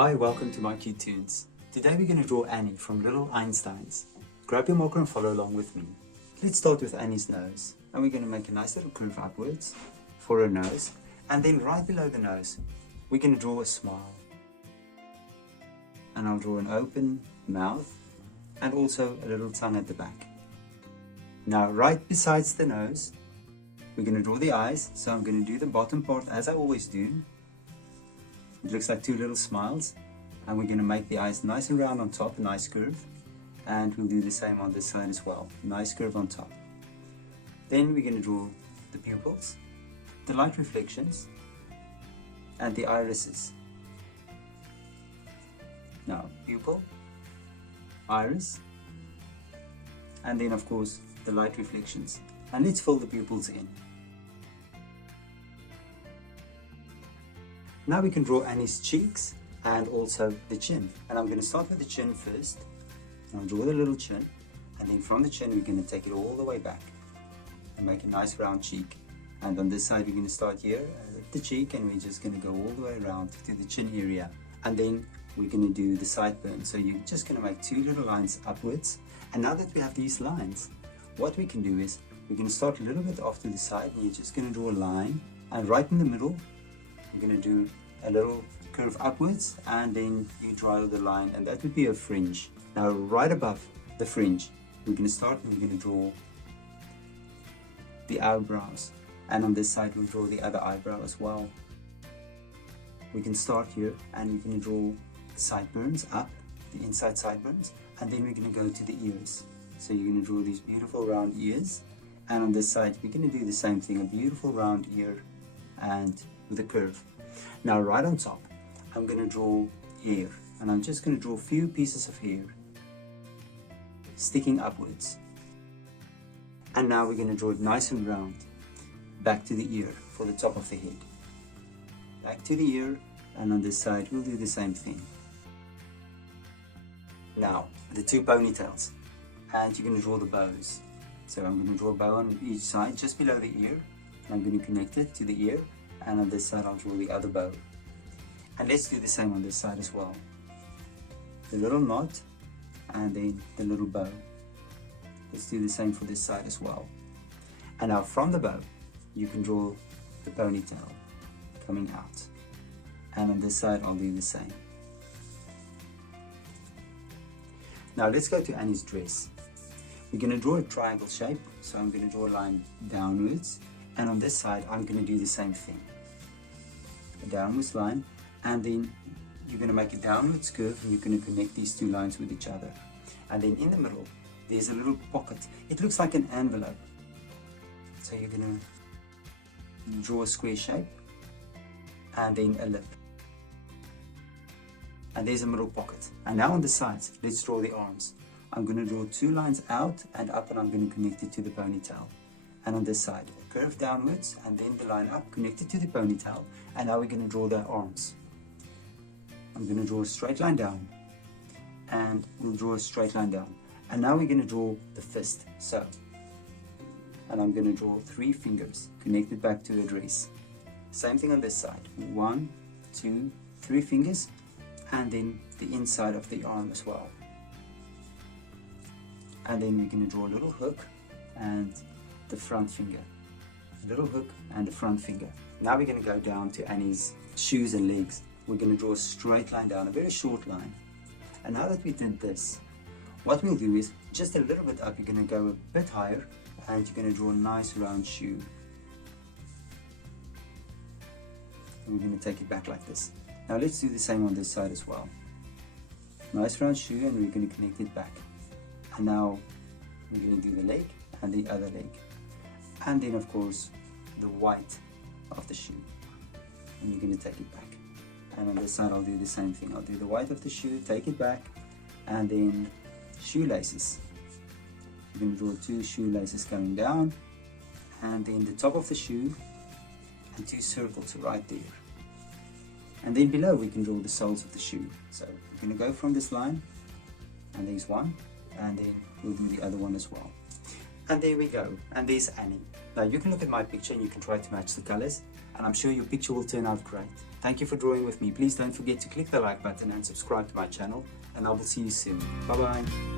Hi, welcome to mycutetoons. Today we're going to draw Annie from Little Einsteins. Grab your marker and follow along with me. Let's start with Annie's nose. And we're going to make a nice little curve upwards for her nose. And then right below the nose, we're going to draw a smile. And I'll draw an open mouth and also a little tongue at the back. Now right besides the nose, we're going to draw the eyes. So I'm going to do the bottom part as I always do. It looks like two little smiles, and we're going to make the eyes nice and round on top, a nice curve, and we'll do the same on this side as well, nice curve on top. Then we're going to draw the pupils, the light reflections, and the irises. Now pupil, iris, and then of course the light reflections, and let's fill the pupils in. Now we can draw Annie's cheeks and also the chin. And I'm going to start with the chin first. I'll draw the little chin, and then from the chin we're going to take it all the way back and make a nice round cheek. And on this side we're going to start here at the cheek, and we're just going to go all the way around to the chin area. And then we're going to do the sideburns. So you're just going to make two little lines upwards. And now that we have these lines, what we can do is we're going to start a little bit off to the side, and you're just going to draw a line, and right in the middle we're going to do a little curve upwards, and then you draw the line, and that would be a fringe. Now right above the fringe we're going to start, and we're going to draw the eyebrows, and on this side we'll draw the other eyebrow as well. We can start here, and we're going to draw the sideburns up, the inside sideburns, and then we're going to go to the ears. So you're going to draw these beautiful round ears, and on this side we're going to do the same thing, a beautiful round ear and with a curve. Now right on top I'm going to draw hair, and I'm just going to draw a few pieces of hair sticking upwards. And now we're going to draw it nice and round back to the ear for the top of the head. Back to the ear, and on this side we'll do the same thing. Now the two ponytails, and you're going to draw the bows. So I'm going to draw a bow on each side just below the ear. I'm going to connect it to the ear, and on this side I'll draw the other bow. And let's do the same on this side as well. The little knot, and then the little bow. Let's do the same for this side as well. And now from the bow you can draw the ponytail coming out, and on this side I'll do the same. Now let's go to Annie's dress. We're going to draw a triangle shape, so I'm going to draw a line downwards, and on this side I'm going to do the same thing, a downwards line, and then you're going to make a downwards curve, and you're going to connect these two lines with each other. And then in the middle there's a little pocket. It looks like an envelope, so you're going to draw a square shape, and then a lip, and there's a middle pocket. And now on the sides let's draw the arms. I'm going to draw two lines out and up, and I'm going to connect it to the ponytail. And on this side a curve downwards, and then the line up connected to the ponytail. And now we're going to draw the arms. I'm going to draw a straight line down, and we'll draw a straight line down. And now we're going to draw the fist, so. And I'm going to draw 3 fingers connected back to the dress. Same thing on this side, 1, 2, 3 fingers, and then the inside of the arm as well. And then we're going to draw a little hook and the front finger, a little hook and the front finger. Now we're going to go down to Annie's shoes and legs. We're going to draw a straight line down, a very short line. And now that we did this, what we'll do is just a little bit up, you're going to go a bit higher, and you're going to draw a nice round shoe. And we're going to take it back like this. Now let's do the same on this side as well. Nice round shoe, and we're going to connect it back. And now we're going to do the leg and the other leg, and then of course the white of the shoe, and you're going to take it back. And on this side I'll do the same thing. I'll do the white of the shoe, take it back, and then shoelaces. You're going to draw 2 shoelaces coming down, and then the top of the shoe, and 2 circles right there. And then below we can draw the soles of the shoe. So we're going to go from this line, and there's one, and then we'll do the other one as well. And there we go, and there's Annie. Now you can look at my picture and you can try to match the colors. and I'm sure your picture will turn out great. Thank you for drawing with me. Please don't forget to click the like button and subscribe to my channel, and I will see you soon. Bye bye.